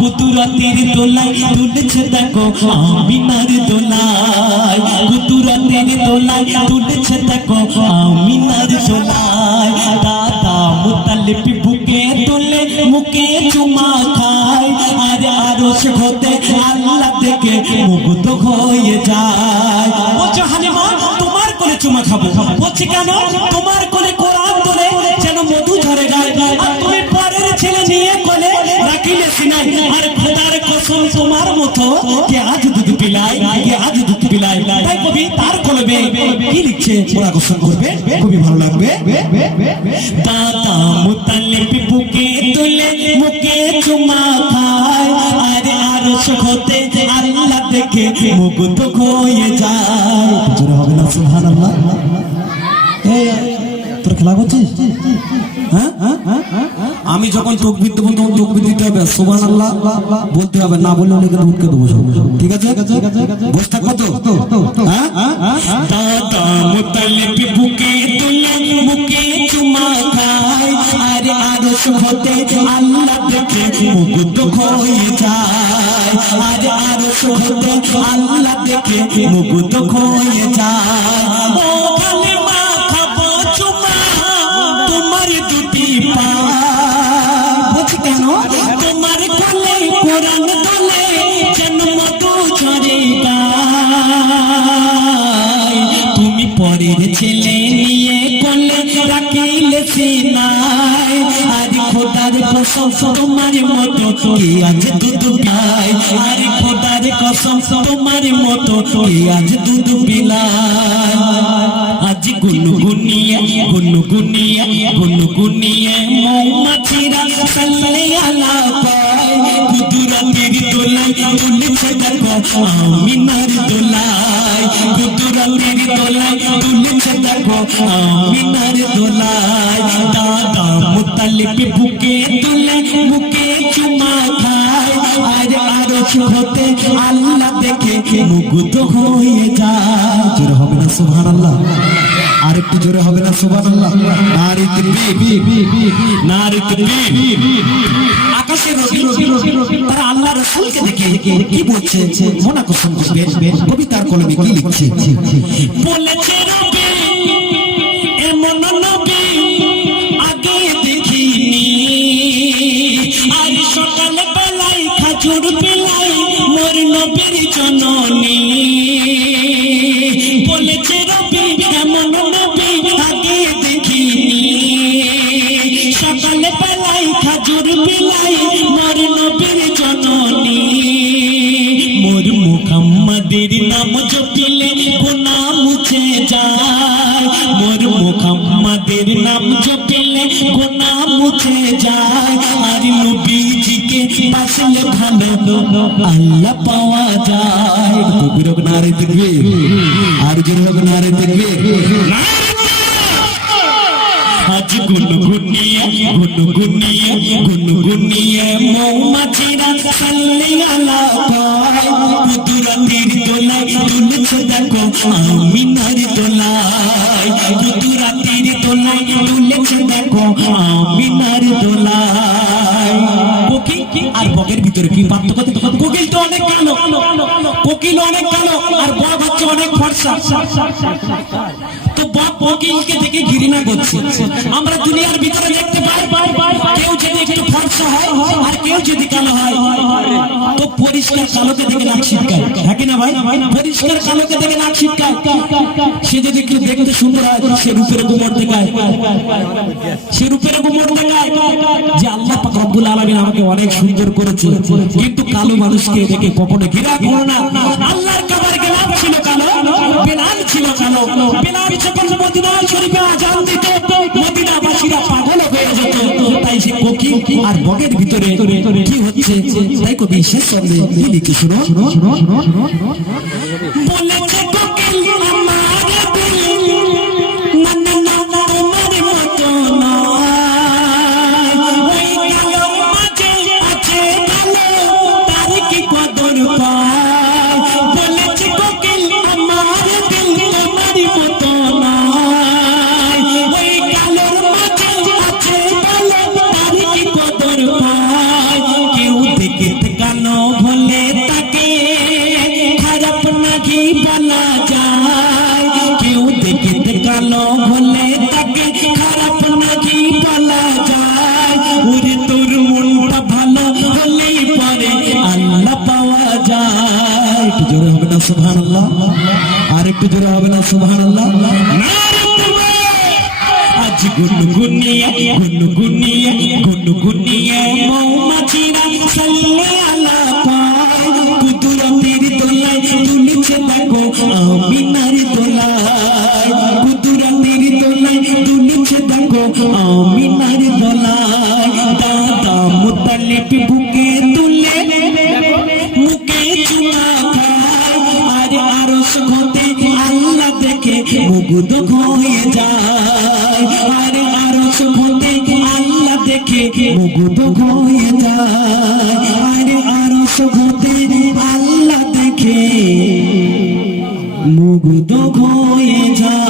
কুদরতের দোলায় তুলেছে দেখো আমিনার দোলায়, কুদরতের দোলায় তুলেছে দেখো আমিনার দোলায়। দাদা মুতালিব বুকে তুলে মুখে চুমা খায়, আর আরশ হতে আল্লাহ দেখে মুগ্ধ হয়ে যায়। বলছে হালিমা তোমার কোলে চুমা খাবো, বলছে কেন? তোমার কোলে কোরআন ধরে যেন মধু ঝরে যায়, আর তুমি পরের ছেলে নিয়ে কোলে রাখিলে সিনাই। আর খোদার কসম তোমার মতো কে আজ দুধ পিলায়, কে আজ দুধ পিলায়। তাই কবি তার কলবে কি লিখছে ওরা কসম করবে, খুবই ভালো লাগবে। দাদা মুতালিব বুকে তুলে মুখে চুমা খায়, আর আরশ হতে আল্লাহ দেখে মুগ্ধ হয়ে যায়। জোরে হবে না সুবহানাল্লাহ? তোর খেলা করছিস? হ্যাঁ, আমি যখন তাকবীর দেবো তখন তাকবীর দিতে হবে, সুবহানাল্লাহ বলতে হবে, না বললে অনেকে উঠকে দেবো সব। ঠিক আছে, বসে থাকো তো। দাদা মুতালিব বুকে তুলে মুখে চুমা খায়, আর আরশ হতে আল্লাহ দেখে মুগ্ধ হয়ে যায়, আর আরশ হতে আল্লাহ দেখে মুগ্ধ হয়ে যায়। ও কালেমা খাবো চুমা তোমার দুটি পা, বলছি কেন? তোমার কোলে কোরআন তোলে যেন মধু ঝরে গায়, তুমি পরের ছেলে নিয়ে কোলে রাখিলে সিনাই, আর খোদার কসম তোমার মতো কি আজ দুধ পিলায়, আর খোদার কসম তোমার মতো কি আজ দুধ পিলায়। আজ গুনগুনিয়ে গুনগুনিয়ে গুনগুনিয়ে মৌমাছিরা সাল্লে আলা পায়, কুদরতের দোলায় তুলেছে দেখো আমিনার দোলায়, কুদরতের দোলায় তুলেছে দেখো আমিনার দোলায়। দাদা মুতালিব বুকে তুলে মুখে চুমা খায়, আর আরশ হতে আল্লাহ দেখে মুগ্ধ হয়ে যায়। জোরে হবে না সুবহানাল্লাহ? আর একটু জোরে হবে না সুবহানাল্লাহ? নারে তাকবীর, নারে তাকবীর। আকাশের রবি তারা আল্লাহ রাসূলকে দেখে কি বলছে মনে কসম করবে, কবিতার কলমে কি লিখছে? বলেছে রবি এমন নবী আগে দেখিনি, আর সকাল বেলায় খাজুর পেলাই মোর নবীর জননী। বলেছে রবি এমন নবী আগে দেখিনি, সকাল বেলায় খাজুর পেলাই মোর নবীর জননী। মোর মুহাম্মাদের নাম জপিলে গুনাহ মুছে যায়, মোর মুহাম্মাদের নাম জপিলে গুনাহ মুছে যায়, আর নবীজিকে পাশলে ভালো আল্লাহ পাওয়া যায়। কবির নারে তাকবীর, আর জোরে হবে নারে তাকবীর। আজ গুনগুনিয়ে গুনগুনিয়ে গুনগুনিয়ে মৌমাছিরা সাল্লে আলা পায়, কুদরতের দোলায় তুলেছে দেখো আমিনার দোলায়, কুদরতের দোলায় তুলেছে দেখো আমিনার দোলায়। কোকিল আর বকের ভিতরে কি পার্থক্য? কোকিল তো অনেক কালো, কোকিল অনেক কালো, আর বক হচ্ছে অনেক ফর্সা। তো বক কোকিলকে দেখে ঘৃণা করছে। আমরা দুনিয়ার ভিতরে দেখতে পাই কেউ যদি একটু ফর্সা হয় আর কেউ যদি কালো হয়, তো পরিষ্কার কালোকে দেখে নাক ছিটকায়, হ্যাঁ কি না ভাই? পরিষ্কার কালোকে দেখে নাক ছিটকায়। সে যদি একটু দেখতে সুন্দর হয় সে রূপের গুমর দেখায়, সে রূপের গুমর দেখায় যে আল্লাহ পাক রব্বুল আলামিন আমাকে অনেক সুন্দর করেছে। কিন্তু কালো মানুষকে দেখে কখনো ঘৃণা করো না। আল্লাহর কাবার গেলাম ছিল কালো, বেলাল ছিল কালো। বেলাল যখন মদিনা শরীফে আযান দিত মদিনাবাসীরা পাগল হয়ে যেত। তাই সে কোকিল আর বকের ভিতরে কি হচ্ছে তাই কবি শেষ ছন্দে কি লিখে শুনো। বলেছে কোকিল আমার দিল না না না তোমার মতো নয়, ওই কালোর মাঝে আছে কালো তার কি কদর পায়। বলেছে কোকিল আমার দিল তোমার মতো নয়, ওই কালোর মাঝে আছে কালো তার কি কদর একটু জোরে হবে না সুবহানাল্লাহ? নারে তাকবীর। আজ গুনগুনিয়ে মৌমাছিরা সাল্লে আলা পায় কুদরতের দোলায় দুলছে দেখো আমিনার দোলায় কুদরতের দোলায় দুলছে দেখো আমিনার দোলায় দাদা মুতালিব বুকে তুলে মুখে চুমা খায় আর আরশ হতে আল্লাহ দেখে মুগ্ধ হয়ে যায় আর আরশ হতে আল্লাহ দেখে মুগ্ধ হয়ে যায় আর আরশ হতে আল্লাহ দেখে মুগ্ধ হয়ে যায়।